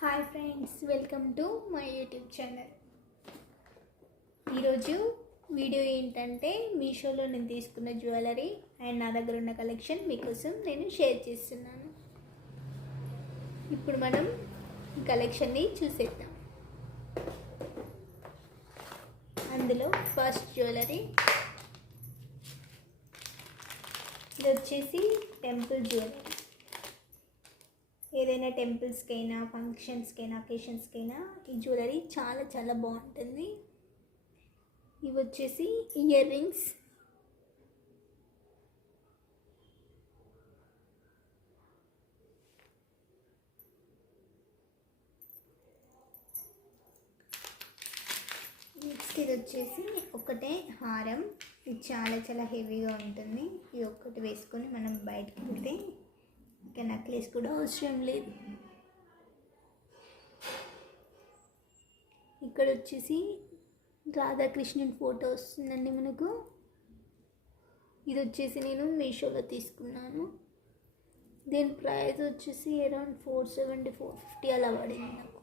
Hi friends, welcome to my YouTube channel. ఈరోజు video ఏంటంటే మీషోలో నేను తీసుకున్న జ్యువెలరీ అండ్ నా దగ్గర ఉన్న కలెక్షన్ మీకోసం నేను షేర్ చేస్తున్నాను. ఇప్పుడు మనం ఈ కలెక్షన్ని చూసేద్దాం. అందులో ఫస్ట్ జ్యువెలరీ ఇది వచ్చేసి టెంపుల్ జ్యువెలరీ. ఏదైనా టెంపుల్స్కైనా ఫంక్షన్స్కైనా అకేషన్స్కైనా ఈ జ్యువెలరీ చాలా చాలా బాగుంటుంది. ఇవి వచ్చేసి ఇయర్ రింగ్స్. నెక్స్ట్ ఇది వచ్చేసి ఒకటే హారం. ఇది చాలా చాలా హెవీగా ఉంటుంది. ఇది ఒక్కటి వేసుకొని మనం బయటకు వెళ్తే ఇంకా నెక్లెస్ కూడా అవసరం లేదు. ఇక్కడ వచ్చేసి రాధాకృష్ణుని ఫోటో వస్తుందండి మనకు. ఇది వచ్చేసి నేను మీషోలో తీసుకున్నాను. దీని ప్రైస్ వచ్చేసి అరౌండ్ 470 450 అలా పడింది నాకు.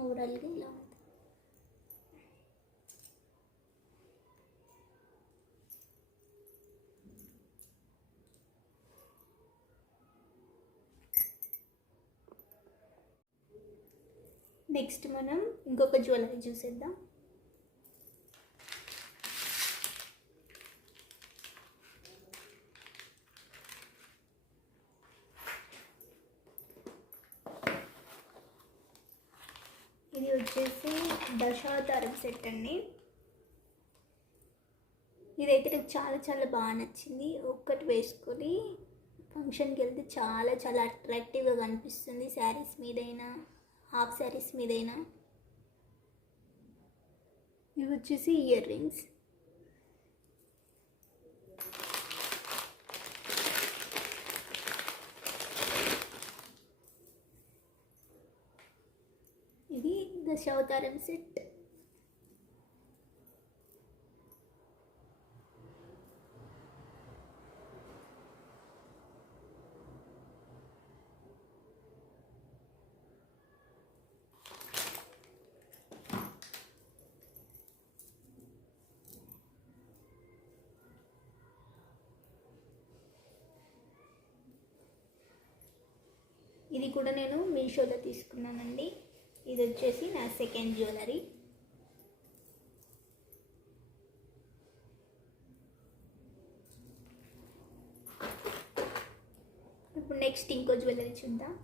ఓవరాల్గా ఇలా ఉంది. నెక్స్ట్ మనం ఇంకొక జ్యువెలరీ చూసేద్దాం. ఇది వచ్చేసి దశావతారం సెట్ అండి. ఇదైతే నాకు చాలా చాలా బాగా నచ్చింది. ఒక్కటి వేసుకొని ఫంక్షన్కి వెళ్తే చాలా చాలా అట్రాక్టివ్గా కనిపిస్తుంది. శారీస్ మీదైనా హాఫ్ శారీస్ మీదైనా. ఇవి వచ్చేసి ఇయర్ రింగ్స్. ఇది దశావతారం సెట్. ఇది కూడా నేను మీషోలో తీసుకున్నానండి. ఇది వచ్చేసి నా సెకండ్ జ్యువెలరీ. ఇప్పుడు నెక్స్ట్ ఇంకో జ్యువెలరీ చూద్దాం.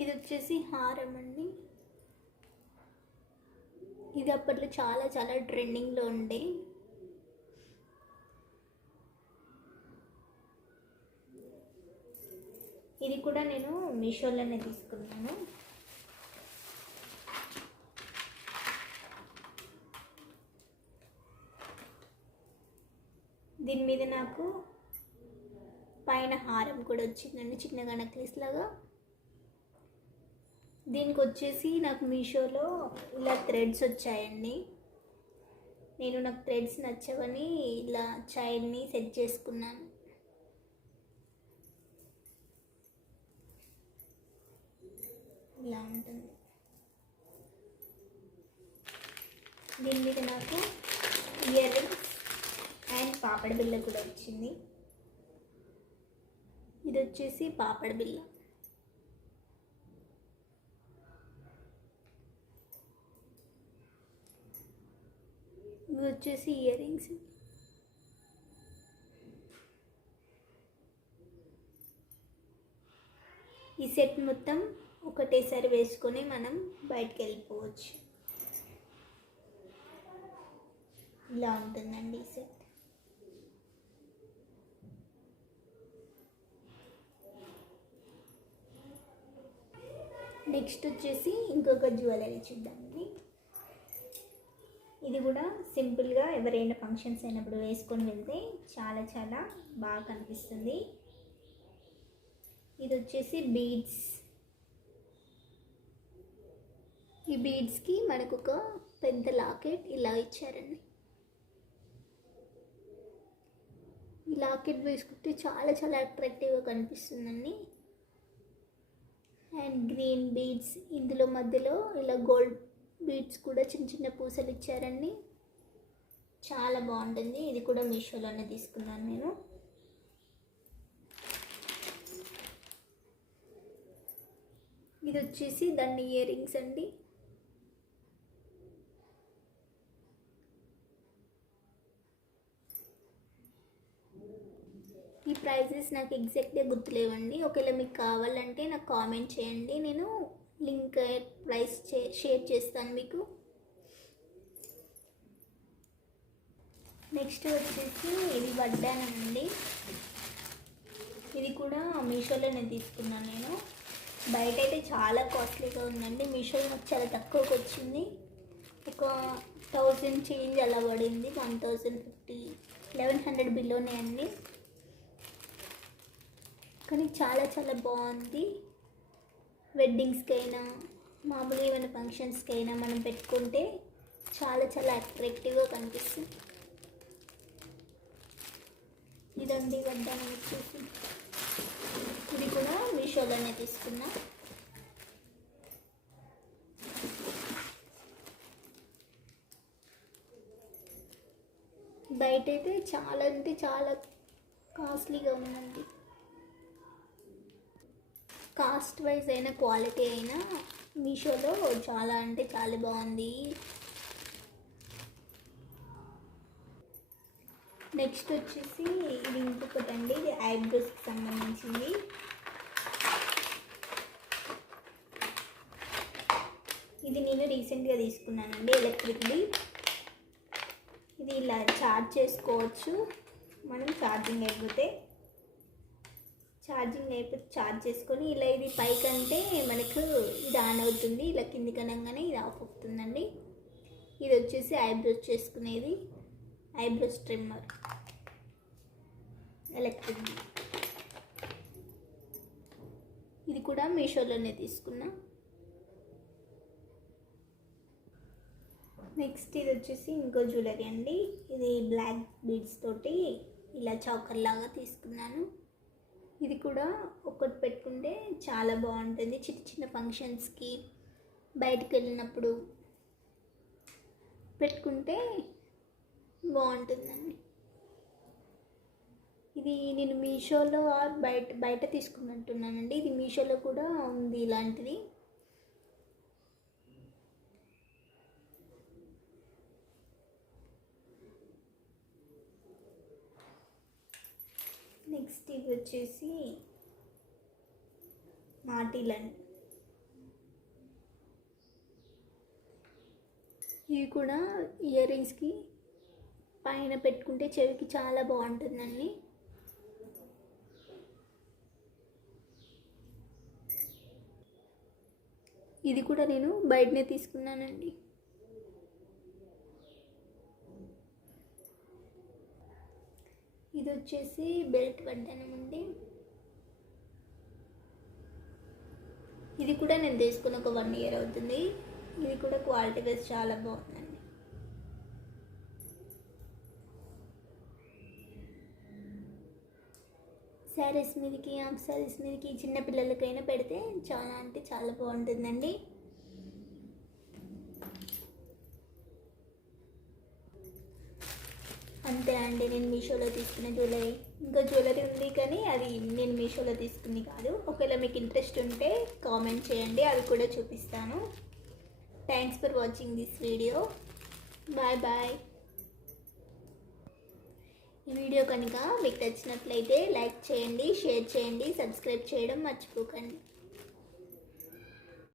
ఇది వచ్చేసి హారం అండి. ఇది అప్పట్లో చాలా చాలా ట్రెండింగ్లో ఉండే. ఇది కూడా నేను మీషోలోనే తీసుకున్నాను. దీని మీద నాకు పైన హారం కూడా వచ్చిందండి, చిన్నగా నెక్లెస్ లాగా. దీనికి వచ్చేసి నాకు మీషోలో ఇలా థ్రెడ్స్ వచ్చాయండి. నాకు థ్రెడ్స్ నచ్చవని ఇలా చైన్ని సెట్ చేసుకున్నాను. ఇలా ఉంటుంది. దీని మీద నాకు ఇయర్ రింగ్స్ అండ్ పాపడ బిళ్ళ కూడా వచ్చింది. ఇది వచ్చేసి పాపడ బిళ్ళ. ఇవి వచ్చేసి ఇయర్ రింగ్స్. ఈ సెట్ మొత్తం ఒకటేసారి వేసుకొని మనం బయటకు వెళ్ళిపోవచ్చు. ఇలా ఉంటుందండి ఈ సెట్. నెక్స్ట్ వచ్చేసి ఇంకొక జ్యువెలరీ చూద్దామండి. ఇది కూడా సింపుల్గా ఎవరైనా ఫంక్షన్స్ అయినప్పుడు వేసుకొని వెళ్తే చాలా చాలా బాగా కనిపిస్తుంది. ఇది వచ్చేసి బీడ్స్. ఈ బీడ్స్కి మనకు ఒక పెద్ద లాకెట్ ఇలా ఇచ్చారండి. ఈ లాకెట్ వేసుకుంటే చాలా చాలా అట్రాక్టివ్గా కనిపిస్తుందండి. అండ్ గ్రీన్ బీడ్స్, ఇందులో మధ్యలో ఇలా గోల్డ్ బీడ్స్ కూడా చిన్న చిన్న పూసలు ఇచ్చారండి. చాలా బాగుంటుంది. ఇది కూడా మీషోలోనే తీసుకున్నాను నేను. ఇది వచ్చేసి దాని ఇయర్ రింగ్స్ అండి. ఈ ప్రైజెస్ నాకు ఎగ్జాక్ట్గా గుర్తులేవండి. ఒకవేళ మీకు కావాలంటే నాకు కామెంట్ చేయండి, నేను లింక్ ప్రైస్ షేర్ చేస్తాను మీకు. నెక్స్ట్ వచ్చేసి ఇది వడ్డానం అండి. ఇది కూడా మీషోలో నేను తీసుకున్నాను నేను. బయట అయితే చాలా కాస్ట్లీగా ఉందండి, మీషోలో నాకు చాలా తక్కువకి వచ్చింది. ఒక 1000 చేంజ్ అలా పడింది. 1050, 1100 బిలోనే అండి. కానీ చాలా చాలా బాగుంది. వెడ్డింగ్స్కి అయినా మామూలుగా ఏమైనా ఫంక్షన్స్కి అయినా మనం పెట్టుకుంటే చాలా చాలా అట్రాక్టివ్గా కనిపిస్తుంది. ఇదండి వడ్డానం వచ్చేసి. ఇది కూడా మీషోలోనే తీసుకున్నా. బయట అయితే చాలా అంటే చాలా కాస్ట్లీగా ఉందండి. కాస్ట్ వైజ్ అయినా క్వాలిటీ అయినా మీషోలో చాలా అంటే చాలా బాగుంది. నెక్స్ట్ వచ్చేసి ఇది ఇంకొకటి అండి. ఇది ఐబ్రోస్కి సంబంధించింది. ఇది నేను రీసెంట్గా తీసుకున్నానండి, ఎలక్ట్రిక్ది. ఇది ఇలా ఛార్జ్ చేసుకోవచ్చు మనం. ఛార్జింగ్ అయిపోతే ఛార్జ్ చేసుకొని ఇలా ఇది పైకంటే మనకు ఇది ఆన్ అవుతుంది, ఇలా కిందికి అనగానే ఇది ఆఫ్ అవుతుందండి. ఇది వచ్చేసి ఐబ్రోస్ చేసుకునేది, ఐబ్రోస్ ట్రిమ్మర్ ఎలక్ట్రిక్. ఇది కూడా మీషోలోనే తీసుకున్నా. నెక్స్ట్ ఇది వచ్చేసి ఇంకో జ్యువెలరీ అండి. ఇది బ్లాక్ బీడ్స్ తోటి ఇలా చౌకర్ లాగా తీసుకున్నాను. ఇది కూడా ఒకటి పెట్టుకుంటే చాలా బాగుంటుంది. చిన్న చిన్న ఫంక్షన్స్కి బయటకు వెళ్ళినప్పుడు పెట్టుకుంటే బాగుంటుందండి. ఇది నేను మీషోలో బయట తీసుకున్నట్టున్నానండి. ఇది మీషోలో కూడా ఉంది ఇలాంటిది. నెక్స్ట్ ఇది వచ్చేసి మాటిలన్. ఇవి కూడా ఇయర్ రింగ్స్కి పైన పెట్టుకుంటే చెవికి చాలా బాగుంటుందండి. ఇది కూడా నేను బయటనే తీసుకున్నానండి. ఇది వచ్చేసి బెల్ట్ వడ్డానం అండి. ఇది కూడా నేను తీసుకుని ఒక 1 year అవుతుంది. ఇది కూడా క్వాలిటీ వైజ్ చాలా బాగుందండి. శారీస్ మీదకి, హాఫ్ శారీస్ మీదకి, చిన్న పిల్లలకైనా పెడితే చాలా అంటే చాలా బాగుంటుందండి. అంతే అండి నేను మీషోలో తీసుకున్న జ్యువెలరీ. ఇంకా జ్యువెలరీ ఉంది కానీ అది నేను మీషోలో తీసుకుంది కాదు. ఒకవేళ మీకు ఇంట్రెస్ట్ ఉంటే కామెంట్ చేయండి, అవి కూడా చూపిస్తాను. Thanks for watching this video. Bye bye. ఈ వీడియో కనుక మీకు నచ్చినట్లయితే లైక్ చేయండి, షేర్ చేయండి, సబ్స్క్రైబ్ చేయడం మర్చిపోకండి.